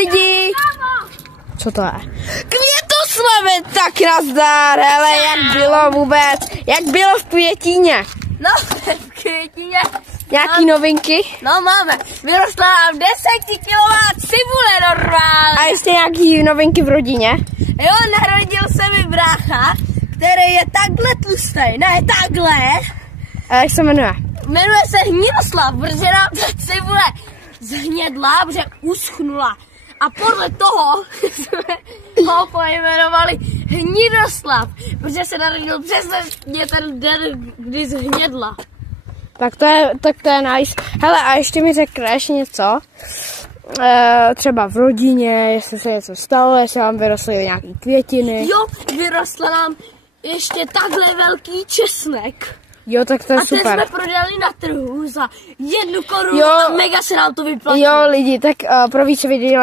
lidi! Co to je? Květoslavy, tak nazdar, hele, jak bylo vůbec, jak bylo v Květíně? No, v Květíně. Nějaký novinky? No máme, vyrostla nám 10kilová cibule normálně. A ještě nějaký novinky v rodině? Jo, narodil se mi brácha, který je takhle tlustý, ne takhle. A jak se jmenuje? Jmenuje se Hnidoslav, protože nám ta cibule zhnědla, protože uschnula. A podle toho jsme ho pojmenovali Hnidoslav, protože se narodil přesně ten den, kdy zhnědla. Tak to je nice. Hele, a ještě mi řekneš něco, třeba v rodině, jestli se něco stalo, jestli vám vyrostly nějaký květiny. Jo, vyrostla nám ještě takhle velký česnek. Jo, tak to je super. A ten jsme prodali na trhu za 1 korunu a mega se nám to vyplatilo. Jo, lidi, tak pro více videí